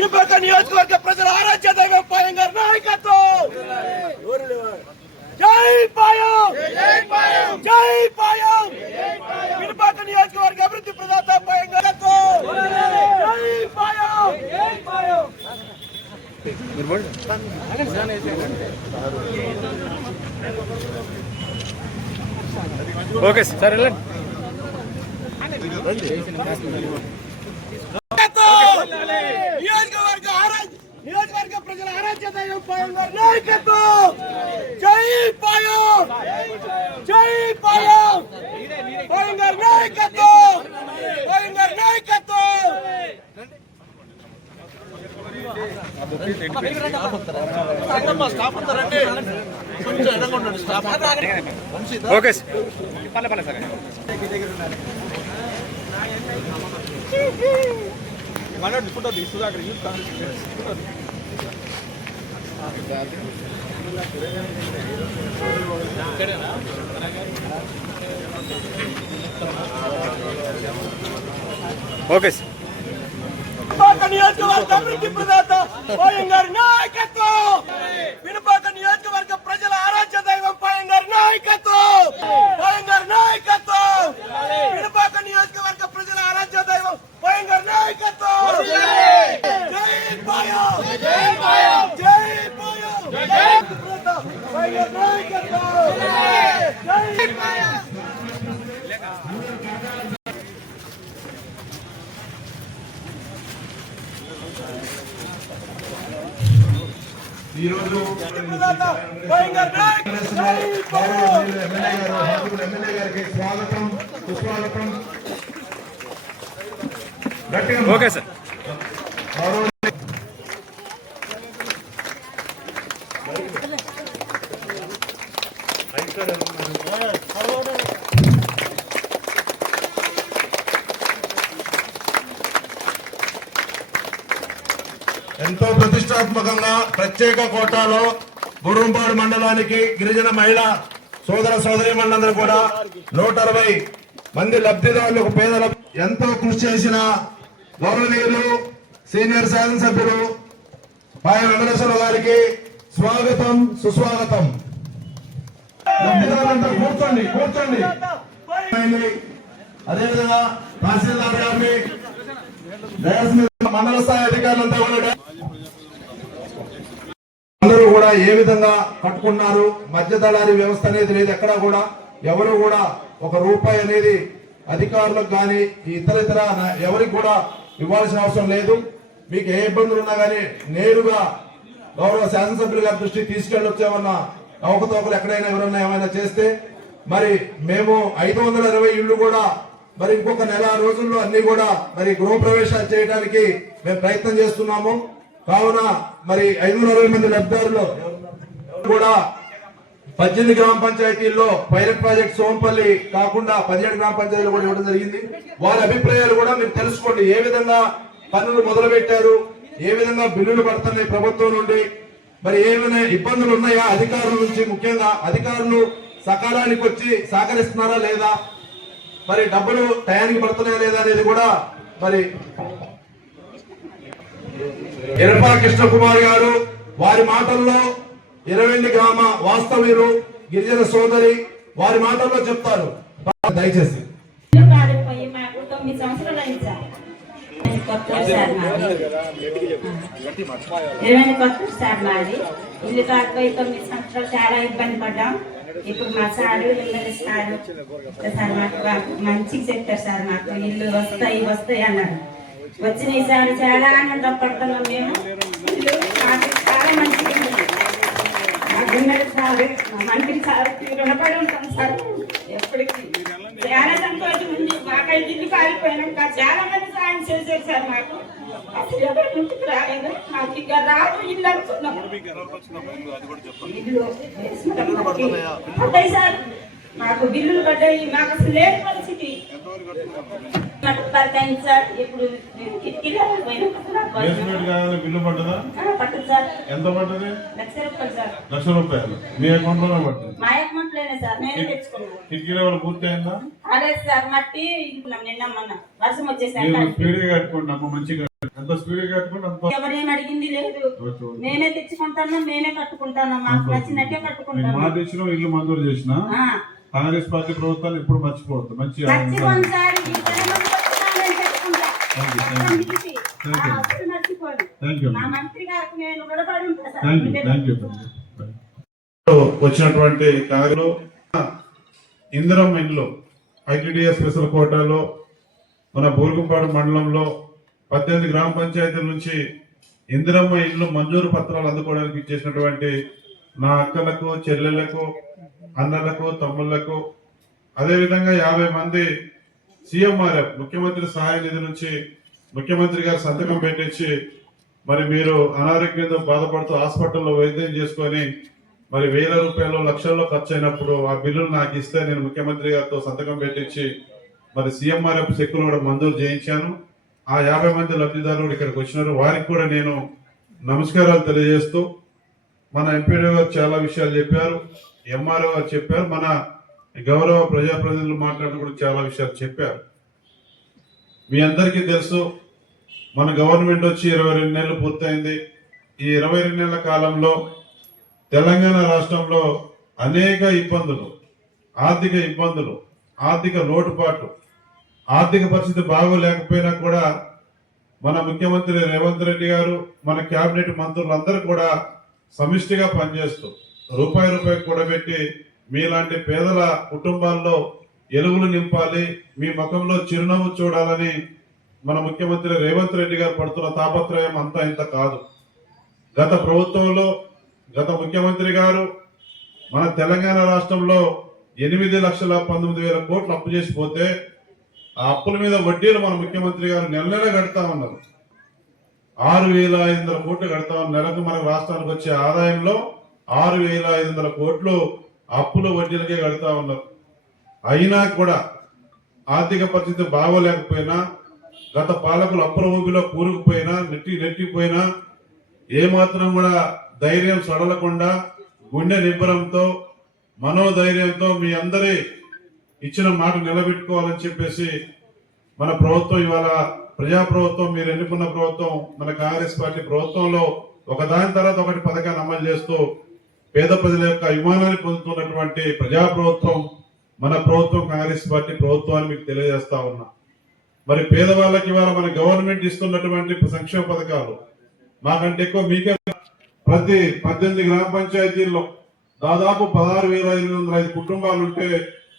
వినుపక నియోజకవర్గ ప్రజల ఆరాధ్య దైవం పాయం గారి నాయకత్వం. జై పాయం. జై పాయం. వినుపక నియోజకవర్గ అభివృద్ధి ప్రదాత పాయం గారి నాయకత్వం. జై పాయం. Okay sir. వెళ్ళండి ప్రజల నాయకత్వం! జై పాయం! జై పాయం! పాయం గారి నాయకత్వం! Okay sir. పర్లే పర్లే సార్ ఓకే సార్. వినుపాక నియోజకవర్గ అభివృద్ధి ప్రదాత నాయకత్వం వినుపాక నియోజకవర్గ ప్రజల ఆరాధ్య దైవం పాయం గారి నాయకత్వం పాయం గారి నాయకత్వం వినుపాక నియోజకవర్గ ప్రజల ఆరాధ్య దైవం పాయం గారి నాయకత్వం జై పాయం జై పాయం జై పాయం జై ప్రదాత పాయం గారి నాయకత్వం జై పాయం ఈరోజు ప్రదాత పాయం గారి నాయకత్వం జై పాయం ఎమ్మెల్యే గారు హాజరు ఎమ్మెల్యే గారికి స్వాగతం సుస్వాగతం గట్టిగా ఓకే సార్ ఎంతో ప్రతిష్టాత్మకంగా ప్రత్యేక కోటాలో గురుంపాడు మండలానికి గిరిజన మహిళ సోదర సోదరి మండలందరూ కూడా నూట అరవై మంది లబ్ధిదారులు పేదల ఎంతో కృషి చేసిన గౌరవనీయులు సీనియర్ శాసనసభ్యులు పాయ వెంకటేశ్వర గారికి స్వాగతం సుస్వాగతం. లబ్ధిదారులంతా కూర్చోండి కూర్చోండి. అదేవిధంగా తహసీల్దార్ గారిని మండల స్థాయి అధికారులంతా కూడా అందరూ కూడా ఏ విధంగా కట్టుకున్నారు? మధ్య దళారీ వ్యవస్థ అనేది లేదు ఎక్కడా కూడా. ఎవరు కూడా ఒక రూపాయి అనేది అధికారులకు కానీ ఇతర ఇతర ఎవరికి కూడా ఇవ్వాల్సిన అవసరం లేదు. మీకు ఏ ఇబ్బందులు ఉన్నా కానీ నేరుగా గౌరవ శాసనసభ్యులు గారి దృష్టికి తీసుకెళ్ళి ఏమన్నా అవకతవకలు ఎక్కడైనా ఎవరన్నా ఏమైనా చేస్తే మరి మేము ఐదు వందల ఇరవై ఇళ్ళు కూడా మరి ఇంకొక నెల రోజుల్లో అన్ని కూడా మరి గృహప్రవేశాలు చేయడానికి మేము ప్రయత్నం చేస్తున్నాము. కావున మరి ఐదు వందల అరవై మంది లబ్ధిదారులు కూడా పద్దెనిమిది గ్రామ పంచాయతీల్లో పైలట్ ప్రాజెక్ట్ సోంపల్లి కాకుండా పదిహేడు గ్రామ పంచాయతీలు కూడా ఇవ్వడం జరిగింది. వారి అభిప్రాయాలు కూడా మీరు తెలుసుకోండి. ఏ విధంగా పనులు మొదలు పెట్టారు ఏ విధంగా బిల్లులు పడుతున్నాయి ప్రభుత్వం నుండి? మరి ఏమైనా ఇబ్బందులు ఉన్నాయా అధికారుల నుంచి ముఖ్యంగా? అధికారులు సకాలానికి వచ్చి సహకరిస్తున్నారా లేదా? మరి డబ్బులు టయానికి పడుతున్నాయా లేదా అనేది కూడా మరి ఎరపా కృష్ణకుమార్ గారు వారి మాటల్లో ఇరవెండి గ్రామ వాస్తవ్యులు గిరిజన సోదరి వారి మాటల్లో చెప్తారు. దయచేసి. ఇల్లు కాలిపోయి తొమ్మిది సంవత్సరాలు ఇరవై కొత్త సార్ మాది. ఇల్లు కాలిపోయి తొమ్మిది సంవత్సరాలు చాలా ఇబ్బంది పడ్డాం. ఇప్పుడు మా సారు ఇల్లు సారు సార్ మాకు మంచిగా చెప్పారు సార్ మాకు. ఇల్లు వస్తాయి వస్తాయి అన్నారు. వచ్చిన ఈసారి చాలా ఆనందం పడుతున్నాం మేము చాలా మంచిది మా గుండెలు సార్ మా మంత్రి సార్ రుణపడి ఉంటాం సార్. ఎప్పటికీ. చాలా సంతోషం ఉంది. మాకైతే ఇల్లు కాలిపోయినాక చాలా మంది సాయం చేశారు సార్ మాకు. అసలు ఎవరు ముందుకు రాలేదు. మాకు ఇక రాదు. ఇల్లు అనుకున్నాం. పడ్డాయి సార్. మాకు బిల్లులు పడ్డాయి. మాకు అసలు లేని పరిస్థితి. నాకు పడతాయి సార్. ఇప్పుడు మేము కిటికీలో పోయినాక నాకు బేస్మెంట్ కావాలి. బిల్లు పడ్డదా? ఆ, పట్టదు సార్. ఎంత పడ్డది? లక్ష రూపాయలు సార్. లక్ష రూపాయలు. మీ అకౌంట్లోనే మా సార్. నేనే తెచ్చుకున్నాను. కిటికీ లెవెల్ పూర్తి అయిందా అదే సార్. మట్టి నిన్న మొన్న. వర్షం స్పీడ్ అమ్మ మంచిగా ఎంత స్పీడ్ కట్టుకుంటే ఎవరేం అడిగింది లేదు. తెచ్చుకుంటున్నాం మేమే కట్టుకుంటున్నాం మాకు నచ్చినట్టే ఇచ్చిన ఇల్లు మంజూరు చేసిన ఆ, కాంగ్రెస్ పార్టీ ప్రభుత్వాన్ని ఇప్పుడు మర్చిపోవద్దు. మంచి వచ్చినటువంటి కాంగ్రెస్ ఇందిరం ఇల్లు ఐటీడీఎస్ స్పెషల్ కోటాలో మన బూరుగుపాడు మండలంలో పద్దెనిమిది గ్రామ పంచాయతీల నుంచి ఇందిరమ్మ ఇల్లు మంజూరు పత్రాలు అందుకోవడానికి ఇచ్చేసినటువంటి నా అక్కలకు చెల్లెళ్ళకు అన్నలకు తమ్ముళ్ళకు అదేవిధంగా యాభై మంది సీఎంఆర్ఎఫ్ ముఖ్యమంత్రి సహాయ నిధి నుంచి ముఖ్యమంత్రి గారు సంతకం పెట్టించి మరి మీరు అనారోగ్యంతో బాధపడుతూ హాస్పిటల్లో వైద్యం చేసుకొని మరి వేల రూపాయలు లక్షల్లో ఖర్చు అయినప్పుడు ఆ బిల్లులు నాకు ఇస్తే నేను ముఖ్యమంత్రి గారితో సంతకం పెట్టించి మరి సీఎంఆర్ఎఫ్ చెక్కులు కూడా మంజూరు చేయించాను. ఆ యాభై మంది లబ్ధిదారులు ఇక్కడికి వచ్చినారు. వారికి కూడా నేను నమస్కారాలు తెలియజేస్తూ మన ఎంపీడీ గారు చాలా విషయాలు చెప్పారు. ఎంఆర్ఓ గారు చెప్పారు. మన గౌరవ ప్రజాప్రతినిధులు మాట్లాడుతూ కూడా చాలా విషయాలు చెప్పారు. మీ అందరికీ తెలుసు మన గవర్నమెంట్ వచ్చి ఇరవై రెండు నెలలు పూర్తయింది. ఈ ఇరవై రెండు నెలల కాలంలో తెలంగాణ రాష్ట్రంలో అనేక ఇబ్బందులు ఆర్థిక ఇబ్బందులు ఆర్థిక లోటుపాటు ఆర్థిక పరిస్థితి బాగోలేకపోయినా కూడా మన ముఖ్యమంత్రి రేవంత్ రెడ్డి గారు మన కేబినెట్ మంత్రులందరూ కూడా సమిష్టిగా పనిచేస్తూ రూపాయి రూపాయి కూడబెట్టి మీలాంటి పేదల కుటుంబాల్లో ఎలుగులు నింపాలి మీ ముఖంలో చిరునవ్వు చూడాలని మన ముఖ్యమంత్రి రేవంత్ రెడ్డి గారు పడుతున్న తాపత్రయం అంతా ఇంత కాదు. గత ప్రభుత్వంలో గత ముఖ్యమంత్రి గారు మన తెలంగాణ రాష్ట్రంలో ఎనిమిది లక్షల పంతొమ్మిది వేల కోట్లు అప్పు చేసిపోతే ఆ అప్పుల మీద వడ్డీలు మన ముఖ్యమంత్రి గారు నెల నెల కడతా ఉన్నారు. ఆరు వేల ఐదు వందల కోట్లు కడతా ఉన్నారు. నెలకు మన రాష్ట్రానికి వచ్చే ఆదాయంలో ఆరు వేల ఐదు వందల కోట్లు అప్పుల వడ్డీలకే కడతా ఉన్నారు. అయినా కూడా ఆర్థిక పరిస్థితి బాగోలేకపోయినా గత పాలకులు అప్పుల ఊబిలో కూరుకుపోయినా నెట్టి నెట్టిపోయినా ఏమాత్రం కూడా ధైర్యం సడలకుండా గుండె నిబ్బరంతో మనోధైర్యంతో మీ అందరి ఇచ్చిన మాట నిలబెట్టుకోవాలని చెప్పేసి మన ప్రభుత్వం ఇవాళ ప్రజా ప్రభుత్వం మీరు ఎన్నుకున్న ప్రభుత్వం మన కాంగ్రెస్ పార్టీ ప్రభుత్వంలో ఒకదాని తర్వాత ఒకటి పథకాన్ని అమలు చేస్తూ పేద ప్రజల యొక్క అభిమానాన్ని పొందుతున్నటువంటి ప్రజా ప్రభుత్వం మన ప్రభుత్వం కాంగ్రెస్ పార్టీ ప్రభుత్వాన్ని మీకు తెలియజేస్తా ఉన్నా. మరి పేదవాళ్ళకి ఇవాళ మన గవర్నమెంట్ ఇస్తున్నటువంటి సంక్షేమ పథకాలు మాకంటే ఎక్కువ మీకే ప్రతి పద్దెనిమిది గ్రామ పంచాయతీల్లో దాదాపు పదహారు వేల ఎనిమిది వందల ఐదు కుటుంబాలు ఉంటే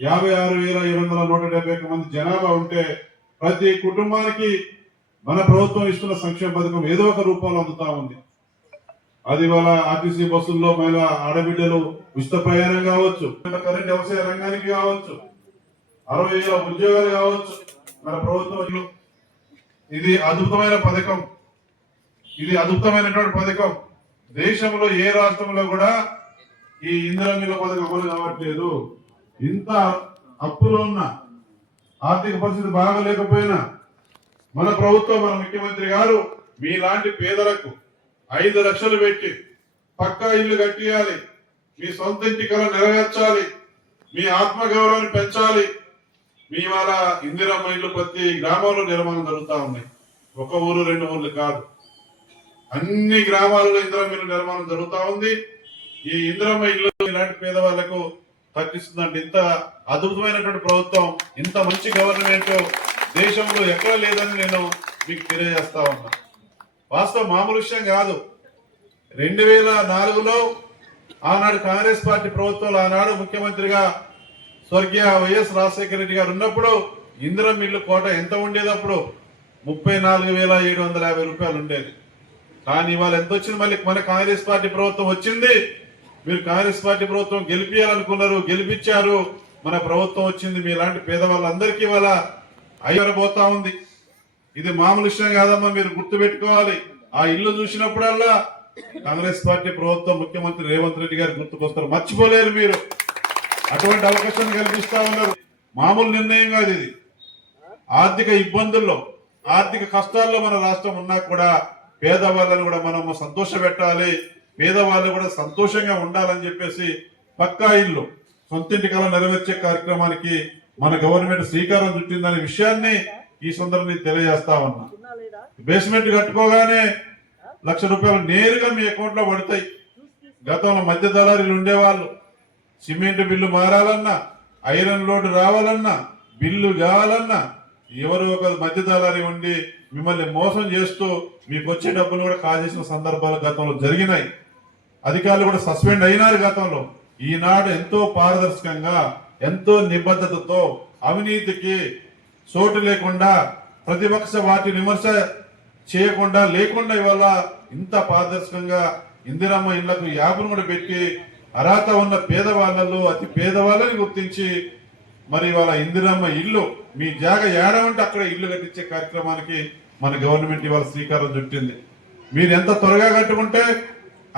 యాభై ఆరు వేల ఏడు వందల నూట డెబ్బై ఒక్క మంది జనాభా ఉంటే ప్రతి కుటుంబానికి మన ప్రభుత్వం ఇస్తున్న సంక్షేమ పథకం ఏదో ఒక రూపంలో అందుతా ఉంది. అది వాళ్ళ ఆర్టీసీ బస్సుల్లో మహిళ ఆడబిడ్డలు ఉచిత ప్రయాణం కావచ్చు కరెంట్ వ్యవసాయ రంగానికి కావచ్చు అరవై వేల ఉద్యోగాలు కావచ్చు. మన ప్రభుత్వం ఇది అద్భుతమైన పథకం. ఇది అద్భుతమైనటువంటి పథకం. దేశంలో ఏ రాష్ట్రంలో కూడా ఈ ఇందిరామిల పథకం అమలు కావట్లేదు. ఇంత అప్పులో ఉన్న ఆర్థిక పరిస్థితి బాగలేకపోయినా మన ప్రభుత్వం మన ముఖ్యమంత్రి గారు మీలాంటి పేదలకు ఐదు లక్షలు పెట్టి పక్కా ఇల్లు కట్టియాలి. మీ సొంత ఇంటి కళ నెరవేర్చాలి. మీ ఆత్మగౌరవాన్ని పెంచాలి. మీ వాళ్ళ ఇందిరమ్మ ఇల్లు ప్రతి గ్రామంలో నిర్మాణం జరుగుతూ ఉన్నాయి ఒక ఊరు రెండు ఊర్లు కాదు. అన్ని గ్రామాలలో ఇందిరమ్మ ఇల్లు నిర్మాణం జరుగుతూ ఉంది. ఈ ఇందిరమ్మ ఇల్లు ఇలాంటి పేదవాళ్ళకు తగ్గిస్తుందండి ఇంత అద్భుతమైనటువంటి ప్రభుత్వం ఇంత మంచి గవర్నమెంట్ దేశంలో ఎక్కడ లేదని నేను మీకు తెలియజేస్తా ఉన్నా. వాస్తవం మామూలు విషయం కాదు. రెండు వేల నాలుగులో ఆనాడు కాంగ్రెస్ పార్టీ ప్రభుత్వంలో ఆనాడు ముఖ్యమంత్రిగా స్వర్గీయ వైఎస్ రాజశేఖర రెడ్డి గారు ఉన్నప్పుడు ఇందిరం మిల్లు కోట ఎంత ఉండేది అప్పుడు? ముప్పై నాలుగు వేల ఏడు వందల యాభై రూపాయలు ఉండేది. కానీ ఇవాళ ఎంత వచ్చింది? మళ్ళీ మన కాంగ్రెస్ పార్టీ ప్రభుత్వం వచ్చింది. మీరు కాంగ్రెస్ పార్టీ ప్రభుత్వం గెలిపించాలనుకున్నారు గెలిపించారు. మన ప్రభుత్వం వచ్చింది. మీలాంటి పేదవాళ్ళందరికీ ఇవాళ అయ్యరబోతా ఉంది. ఇది మామూలు విషయం కాదమ్మా మీరు గుర్తు పెట్టుకోవాలి ఆ ఇల్లు చూసినప్పుడల్లా కాంగ్రెస్ పార్టీ ప్రభుత్వం ముఖ్యమంత్రి రేవంత్ రెడ్డి గారు గుర్తుకొస్తారు. మర్చిపోలేరు మీరు. అటువంటి అవకాశం కల్పిస్తా ఉన్నారు. మామూలు నిర్ణయం కాదు ఇది. ఆర్థిక ఇబ్బందుల్లో ఆర్థిక కష్టాల్లో మన రాష్ట్రం ఉన్నా కూడా పేదవాళ్ళని కూడా మనము సంతోష పెట్టాలి. పేదవాళ్ళు కూడా సంతోషంగా ఉండాలని చెప్పేసి పక్కా ఇల్లు సొంతింటి కళ నెరవేర్చే కార్యక్రమానికి మన గవర్నమెంట్ శ్రీకారం చుట్టిందనే విషయాన్ని ఈ సందర్భంగా తెలియజేస్తా ఉన్నా. బేస్మెంట్ కట్టుకోగానే లక్ష రూపాయలు నేరుగా మీ అకౌంట్లో పడతాయి. గతంలో మధ్య దళారీలు ఉండేవాళ్ళు. సిమెంట్ బిల్లు మారాలన్నా ఐరన్ లోడ్ రావాలన్నా బిల్లు కావాలన్నా ఎవరు ఒక మధ్య దళారి ఉండి మిమ్మల్ని మోసం చేస్తూ మీకు వచ్చే డబ్బులు కూడా కాజేసిన సందర్భాలు గతంలో జరిగినాయి. అధికారులు కూడా సస్పెండ్ అయినారు గతంలో. ఈనాడు ఎంతో పారదర్శకంగా ఎంతో నిబద్ధతతో అవినీతికి చోటు లేకుండా ప్రతిపక్ష వాటి విమర్శ చేయకుండా లేకుండా ఇవాళ ఇంత పారదర్శకంగా ఇందిరమ్మ ఇళ్ళకు యాభను కూడా పెట్టి అర్హత ఉన్న పేదవాళ్ళలో అతి పేదవాళ్ళని గుర్తించి మరి ఇవాళ ఇందిరమ్మ ఇల్లు మీ జాగ ఏడమంటే అక్కడ ఇల్లు కట్టించే కార్యక్రమానికి మన గవర్నమెంట్ ఇవాళ శ్రీకారం చుట్టింది. మీరు ఎంత త్వరగా కట్టుకుంటే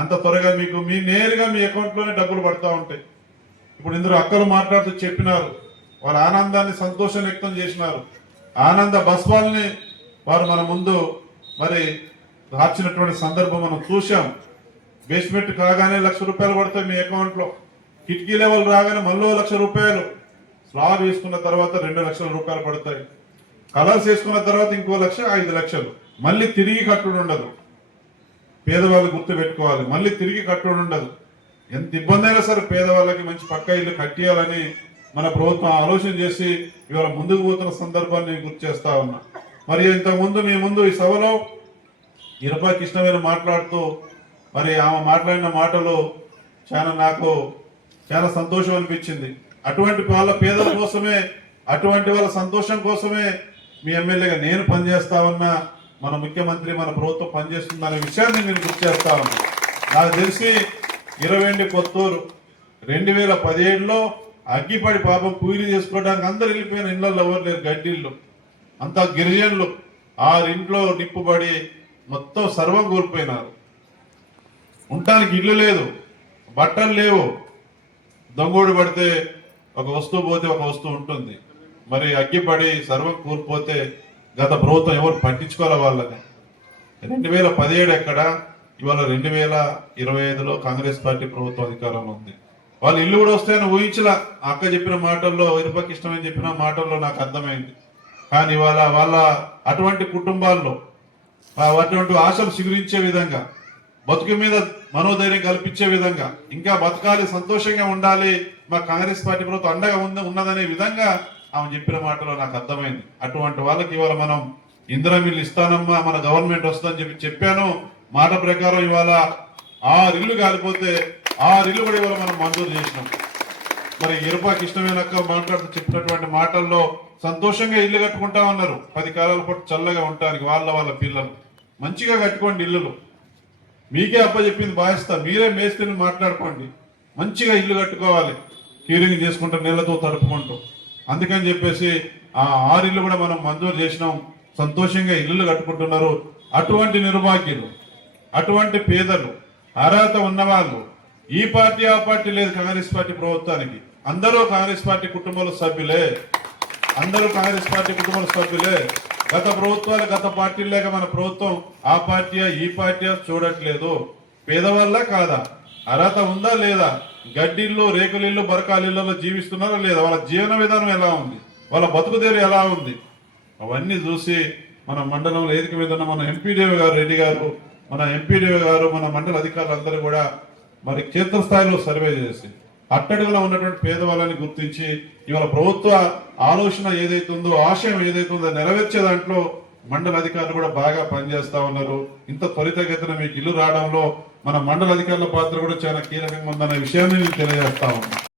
అంత త్వరగా మీకు మీ నేరుగా మీ అకౌంట్లోనే డబ్బులు పడతా ఉంటాయి. ఇప్పుడు ఇందులో అక్కలు మాట్లాడుతూ చెప్పినారు. వాళ్ళ ఆనందాన్ని సంతోషం వ్యక్తం చేసినారు. ఆనంద బస్వాల్ని వారు మన ముందు మరి రాచినటువంటి సందర్భం మనం చూశాం. బేస్మెంట్ కాగానే లక్ష రూపాయలు పడతాయి మీ అకౌంట్లో. కిటికీ లెవెల్ రాగానే మళ్ళీ లక్ష రూపాయలు. స్లాబ్ వేసుకున్న తర్వాత రెండు లక్షల రూపాయలు పడతాయి. కలర్స్ వేసుకున్న తర్వాత ఇంకో లక్ష ఐదు లక్షలు. మళ్ళీ తిరిగి కట్టుడు ఉండదు. పేదవాళ్ళు గుర్తు పెట్టుకోవాలి. మళ్ళీ తిరిగి కట్టుడు ఉండదు. ఎంత ఇబ్బంది అయినా సరే పేదవాళ్ళకి మంచి పక్క ఇల్లు కట్టేయాలని మన ప్రభుత్వం ఆలోచన చేసి ఇవాళ ముందుకు పోతున్న సందర్భాన్ని నేను గుర్తు చేస్తా ఉన్నా. మరి ఇంతకుముందు మీ ముందు ఈ సభలో ఇరపా కృష్ణవేణి మాట్లాడుతూ మరి ఆమె మాట్లాడిన మాటలు చాలా నాకు చాలా సంతోషం అనిపించింది. అటువంటి వాళ్ళ పేదల కోసమే అటువంటి వాళ్ళ సంతోషం కోసమే మీ ఎమ్మెల్యేగా నేను పనిచేస్తా ఉన్నా మన ముఖ్యమంత్రి మన ప్రభుత్వం పనిచేస్తుందనే విషయాన్ని నేను గుర్తు చేస్తా ఉన్నా. నాకు తెలిసి ఇరవై ఎండి కొత్తూరు రెండు వేల పదిహేడులో అగ్గిపడి పాపం కూలి చేసుకోవడానికి అందరు వెళ్ళిపోయిన ఇళ్ళల్లో ఎవరు లేరు గడ్డిళ్ళు. అంతా గిరిజనులు. ఆరింట్లో నిప్పుబడి మొత్తం సర్వం కోల్పోయినారు. ఉండటానికి ఇల్లు లేదు బట్టలు లేవు. దొంగోడు పడితే ఒక వస్తువు పోతే ఒక వస్తువు ఉంటుంది. మరి అగ్గిపడి సర్వం కూలిపోతే గత ప్రభుత్వం ఎవరు పట్టించుకోవాలి వాళ్ళని? రెండు వేల పదిహేడు ఎక్కడ? ఇవాళ రెండు వేల ఇరవై ఐదులో కాంగ్రెస్ పార్టీ ప్రభుత్వం అధికారంలో ఉంది. వాళ్ళు ఇల్లు కూడా వస్తాయని ఊహించలా. అక్క చెప్పిన మాటల్లో ఇరుపకి ఇష్టమని చెప్పిన మాటల్లో నాకు అర్థమైంది. కానీ ఇవాళ వాళ్ళ అటువంటి కుటుంబాల్లో అటువంటి ఆశలు చిగురించే విధంగా బతుకు మీద మనోధైర్యం కల్పించే విధంగా ఇంకా బతకాలి సంతోషంగా ఉండాలి మా కాంగ్రెస్ పార్టీ ప్రభుత్వం అండగా ఉంది ఉన్నదనే విధంగా ఆమె చెప్పిన మాటలో నాకు అర్థమైంది. అటువంటి వాళ్ళకి ఇవాళ మనం ఇందిరా మిల్లు ఇస్తానమ్మా మన గవర్నమెంట్ వస్తుందని చెప్పి చెప్పాను. మాట ప్రకారం ఇవాళ ఆరు ఇల్లు కాలిపోతే ఆరు ఇల్లు కూడా ఇవాళ మనం మంజూరు చేసినాం. మరి ఇరుపా కృష్ణవేనక్క మాట్లాడుతూ చెప్పినటువంటి మాటల్లో సంతోషంగా ఇల్లు కట్టుకుంటా ఉన్నారు. పది కాలాల పాటు చల్లగా ఉండటానికి వాళ్ళ వాళ్ళ పిల్లలు. మంచిగా కట్టుకోండి ఇల్లులు. మీకే అప్ప చెప్పింది భావిస్తా మీరే మేస్త్రిని మాట్లాడుకోండి. మంచిగా ఇల్లు కట్టుకోవాలి. క్యూరింగ్ చేసుకుంటూ నీళ్ళతో తడుపుకుంటూ. అందుకని చెప్పేసి ఆ ఆరు ఇల్లు కూడా మనం మంజూరు చేసినాం. సంతోషంగా ఇల్లు కట్టుకుంటున్నారు. అటువంటి నిర్భాగ్యులు అటువంటి పేదలు అర్హత ఉన్నవాళ్ళు ఈ పార్టీ ఆ పార్టీ లేదు కాంగ్రెస్ పార్టీ ప్రభుత్వానికి. అందరూ కాంగ్రెస్ పార్టీ కుటుంబాల సభ్యులే. అందరూ కాంగ్రెస్ పార్టీ కుటుంబాల సభ్యులే. గత ప్రభుత్వాలు గత పార్టీలు లేక మన ప్రభుత్వం ఆ పార్టీయా ఈ పార్టీయా చూడట్లేదు. పేదవాళ్ళ కాదా? అర్హత ఉందా లేదా? గడ్డిళ్ళు రేకులిళ్ళు బరకాలిళ్ళలో జీవిస్తున్నారా లేదా? వాళ్ళ జీవన విధానం ఎలా ఉంది? వాళ్ళ బతుకుదేరు ఎలా ఉంది? అవన్నీ చూసి మన మండలంలో ఏదిక మీద మన ఎంపీడీఓ గారు రెడ్డి గారు మన ఎంపీడీఓ గారు మన మండల అధికారులు అందరూ కూడా మరి క్షేత్రస్థాయిలో సర్వే చేసి అట్టడుగులో ఉన్నటువంటి పేదవాళ్ళని గుర్తించి ఇవాళ ప్రభుత్వ ఆలోచన ఏదైతుందో ఆశయం ఏదైతుందో నెరవేర్చే దాంట్లో మండల అధికారులు కూడా బాగా పనిచేస్తా ఉన్నారు. ఇంత త్వరితగతిన మీకు ఇల్లు రావడంలో మన మండల అధికారుల పాత్ర కూడా చాలా కీలకంగా ఉందన్న విషయాన్ని నేను తెలియజేస్తా ఉన్నాను.